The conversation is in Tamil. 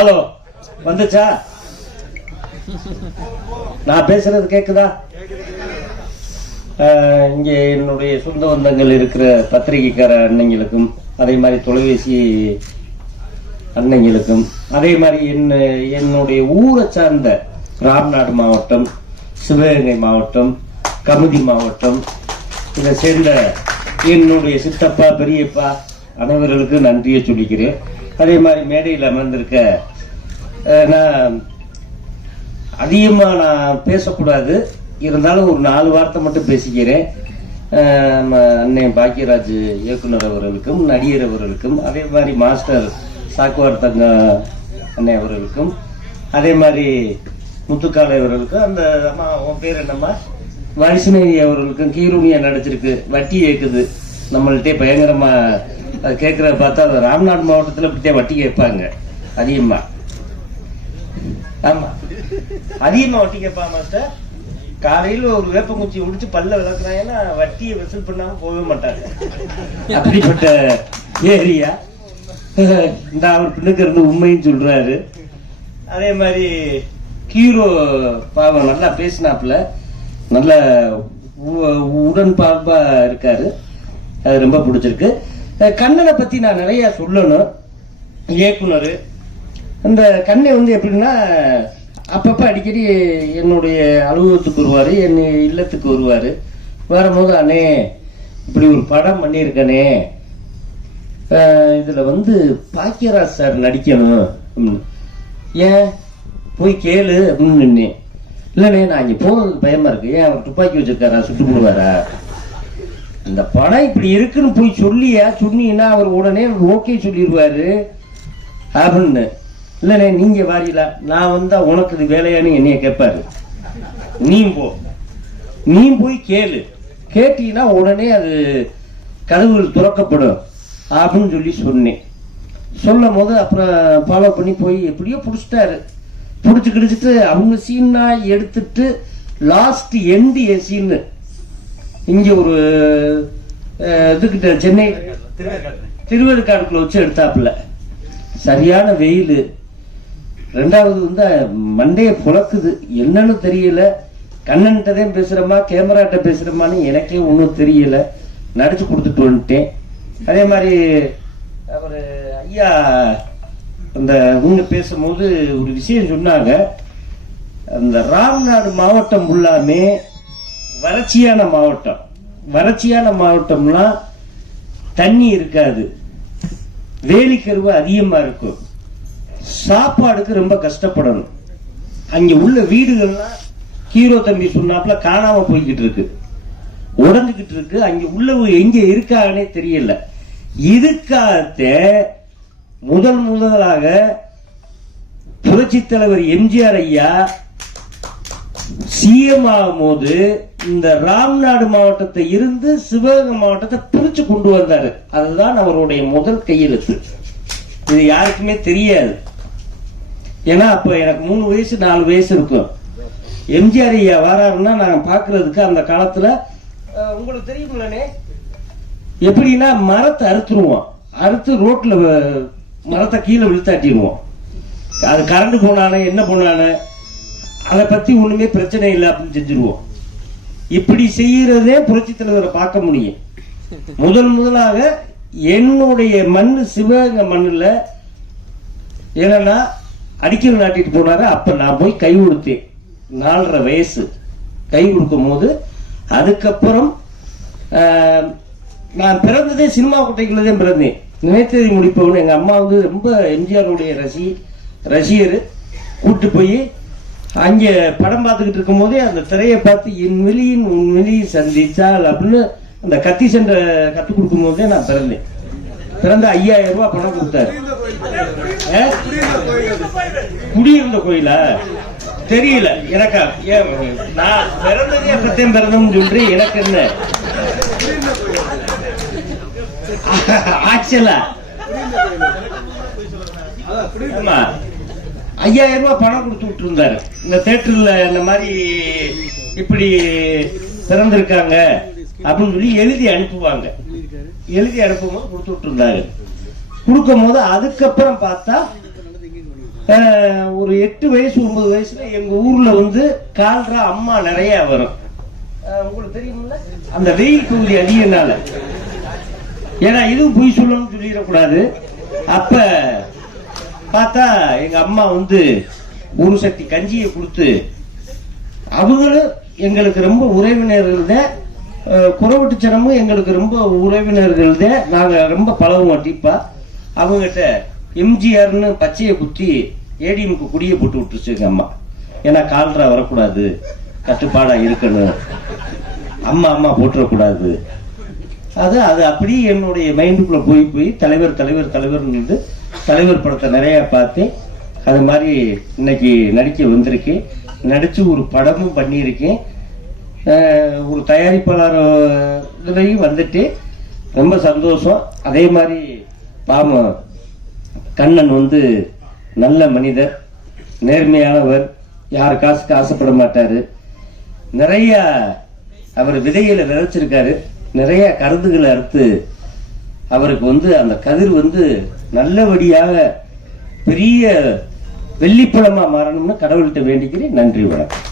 ஹலோ, வந்துச்சா? நான் பேசுறது கேக்குதா? இங்கே என்னுடைய சொந்த பந்தங்கள் இருக்கிற பத்திரிகைக்கார அன்னைங்களுக்கும், அதே மாதிரி தொலைபேசி அன்னைங்களுக்கும், அதே மாதிரி என்னுடைய ஊரை சார்ந்த ராம்நாடு மாவட்டம், சிவகங்கை மாவட்டம், கமுதி மாவட்டம், இதை சேர்ந்த என்னுடைய சித்தப்பா பெரியப்பா அனைவர்களுக்கு நன்றியை சொல்லிக்கிறேன். அதே மாதிரி மேடையில் அமர்ந்திருக்க, நான் அதிகமாக நான் பேசக்கூடாது, இருந்தாலும் ஒரு 4 வார்த்தை மட்டும் பேசிக்கிறேன். அண்ணன் பாக்கியராஜ் இயக்குனர் அவர்களுக்கும், நடிகர் அவர்களுக்கும், அதே மாதிரி மாஸ்டர் சாக்குவார் தங்க அண்ணன் அவர்களுக்கும், அதே மாதிரி முத்துக்காலை அவர்களுக்கும், அந்த அம்மா உன் பேர் என்னம்மா வைஷ்ணவி அவர்களுக்கும், கீரூனியா நடிச்சிருக்கு, வட்டி ஏக்குது நம்மள்கிட்ட பயங்கரமா கேட்கறத பார்த்தா அது ராம்நாடு மாவட்டத்தில் இப்படித்தே வட்டி கேட்பாங்க அதிகமா. ஆமா, அதிகமா வட்டி கேட்பாங்க மாஸ்டர். காலையில் ஒரு வேப்பங்குச்சி உடிச்சு பல்ல விளக்குறாங்கன்னா வட்டியை வசூல் பண்ணாம போகவே மாட்டாங்க. அப்படிப்பட்ட ஏரியா இந்த அவர் பின்னுக்கு இருந்து உண்மைன்னு சொல்றாரு. அதே மாதிரி ஹீரோ பாவம் நல்லா பேசினாப்புல, நல்ல உடன்பார்ப்பா இருக்காரு, அது ரொம்ப பிடிச்சிருக்கு. கண்ணனை பத்தி நான் நிறைய சொல்லணும். இயக்குனர் இந்த கண்ணை எப்படின்னா, அப்பப்ப அடிக்கடி என்னுடைய அலுவலகத்துக்கு வருவாரு, என் இல்லத்துக்கு வருவாரு. வரும்போது அண்ணே இப்படி ஒரு படம் பண்ணியிருக்கனே, இதுல பாக்கியராஜ் சார் நடிக்கணும், ஏன் போய் கேளு அப்படின்னு நின்னேன். இல்லண்ணே நான் இங்க போறதுக்கு பயமா இருக்கு, ஏன் அவர் துப்பாக்கி வச்சிருக்காரா, சுட்டு போடுவாரா, இந்த படம் இப்படி இருக்குன்னு போய் சொன்னீங்கன்னா அவர் உடனே ஓகே சொல்லிடுவாரு அப்படின்னு. இல்லண்ணே நீங்க வாரில, நான் வந்தா உனக்கு இது வேலையான்னு என்னைய கேட்பாரு. நீ போய் கேளு, கேட்டீங்கன்னா உடனே அது கதவுகள் துறக்கப்படும் அப்படின்னு சொல்லி சொன்னேன். சொல்லும் போது அப்புறம் ஃபாலோ பண்ணி போய் எப்படியோ பிடிச்சிட்டாரு. பிடிச்சி கிடிச்சிட்டு அவங்க சீனா எடுத்துட்டு லாஸ்ட் எண்டு என் சீனு இங்க ஒரு இதுக்கிட்ட சென்னை திருவேற்காடுக்குள்ள வச்சு எடுத்தாப்புல. சரியான வெயில். ரெண்டாவது மண்டையை புழக்குது, என்னன்னு தெரியல. கண்ணன்கிட்டதான் பேசுறமா கேமராட்ட பேசுறமான்னு எனக்கே ஒன்றும் தெரியல. நடிச்சு கொடுத்துட்டு வந்துட்டேன். அதே மாதிரி அவர் ஐயா அந்த அவங்க பேசும்போது ஒரு விஷயம் சொன்னாங்க. அந்த ராம்நாடு மாவட்டம் ஃபுல்லாமே வறட்சியான மாவட்டம். வறட்சியான மாவட்டம்னா தண்ணி இருக்காது, வேலிக்கருவு அதிகமா இருக்கும், சாப்பாடுக்கு ரொம்ப கஷ்டப்படணும். அங்க உள்ள வீடுகள்லாம் ஹீரோ தம்பி சொன்னாப்புல காணாம போய்கிட்டு இருக்கு, உடஞ்சுக்கிட்டு இருக்கு. அங்க உள்ளவங்க எங்க இருக்காங்கன்னே தெரியல. இதுக்காக முதலாக புரட்சி தலைவர் எம்ஜிஆர் ஐயா சிஎம் ஆகும் போது இந்த ராம்நாடு மாவட்டத்தை இருந்து சிவகங்கை மாவட்டத்தை பிரிச்சு கொண்டு வந்தாரு. அதுதான் அவருடைய முதல் கையெழுத்து. இது யாருக்குமே தெரியாது. ஏன்னா அப்ப எனக்கு 3 வயசு 4 வயசு இருக்கும். எம்ஜிஆர் ஐயா வராருன்னா நாங்க பாக்குறதுக்கு அந்த காலத்துல உங்களுக்கு தெரியுமில்லனே, எப்படின்னா மரத்தை அறுத்துருவோம், அறுத்து ரோட்ல மரத்தை கீழே விழுத்தாட்டிடுவோம். அது கரண்ட் போனானே என்ன போனானே அதை பத்தி ஒண்ணுமே பிரச்சனை இல்லை அப்படின்னு செஞ்சிருவோம். இப்படி செய்யறதே புரட்சி தலைவரை பார்க்க முடியும். முதலாக என்னுடைய மண் சிவகங்கை மண்ணுல என்னன்னா அடிக்கல் நாட்டிட்டு போனாரு. அப்ப நான் போய் கை கொடுத்தேன், 4.5 வயசு கை கொடுக்கும் போது. அதுக்கப்புறம் நான் பிறந்ததே சினிமா கொட்டைக்குள்ளதான் பிறந்தேன். நினைத்ததை முடிப்பவன். எங்க அம்மா ரொம்ப எம்ஜிஆருடைய ரசிகர். கூட்டு போய் அங்க படம் பார்த்துக்கிட்டு இருக்கும் போதே அந்த திரையை பார்த்து என் வெளியின் உன் வெளியை சந்திச்சால் அப்படின்னு அந்த கத்தி சண்டை கற்றுக் கொடுக்கும் போதே நான் பிறந்தேன். பிறந்த 5000 ரூபாய் பணம் கொடுத்தாரு. குடியிருந்த கோயிலா தெரியல எனக்கா, நான் பிறந்ததே அப்பத்தையும் பிறந்தோம்னு சொல்றேன். எனக்கு என்ன ஆக்சுவலா 5000 ரூபாய் பணம் கொடுத்து விட்டு இருந்தாரு. இந்த தியேட்டர்ல இந்த மாதிரி இப்படி திறந்திருக்காங்க அப்படின்னு சொல்லி எழுதி அனுப்புவாங்க. எழுதி அனுப்பும்போது கொடுத்து விட்டு இருந்தாரு. கொடுக்கும் போது அதுக்கப்புறம் பார்த்தா ஒரு 8 வயசு 9 வயசுல எங்க ஊர்ல வந்து கால்ரா அம்மா நிறைய வரும். உங்களுக்கு தெரியுமில்ல, அந்த வெயில் பகுதி அதிகனால. ஏன்னா இதுவும் பொய் சொல்லணும்னு சொல்லிடக்கூடாது. அப்ப பார்த்தா எங்க அம்மா வந்து ஒரு சட்டி கஞ்சியை கொடுத்து, அவங்களும் எங்களுக்கு ரொம்ப உறவினர்கள் தான், குறவட்டுச்சனமும் எங்களுக்கு ரொம்ப உறவினர்கள் தான். நாங்க ரொம்ப பழகுவோம் டீப்பா. அவங்ககிட்ட எம்ஜிஆர்னு பச்சையை குத்தி ஏடிஎம்க்கு குடியை போட்டு விட்டுருச்சு எங்க அம்மா. ஏன்னா கால்ரா வரக்கூடாது, கட்டுப்பாடா இருக்கணும், அம்மா போட்டுறக்கூடாது. அது அப்படியே என்னுடைய மைண்டுக்குள்ள போய் தலைவர் தலைவர் தலைவர்னு தலைவர் படத்தை நிறைய பார்த்தேன். அது மாதிரி இன்னைக்கு நடிக்க வந்திருக்கேன். நடிச்சு ஒரு படமும் பண்ணியிருக்கேன். ஒரு தயாரிப்பாளர் இதுலையும் வந்துட்டு ரொம்ப சந்தோஷம். அதே மாதிரி பாவம் கண்ணன் வந்து நல்ல மனிதர், நேர்மையானவர், யார் காசுக்கு ஆசைப்பட மாட்டாரு. நிறைய அவர் விதைகளை விதைச்சிருக்காரு, நிறைய கருதுகளை அறுத்து அவருக்கு வந்து அந்த கதிர் வந்து நல்லபடியாக பெரிய வெள்ளிப்பழமா மாறணும்னு கடவுள்கிட்ட வேண்டிக்கிறேன். நன்றி, வணக்கம்.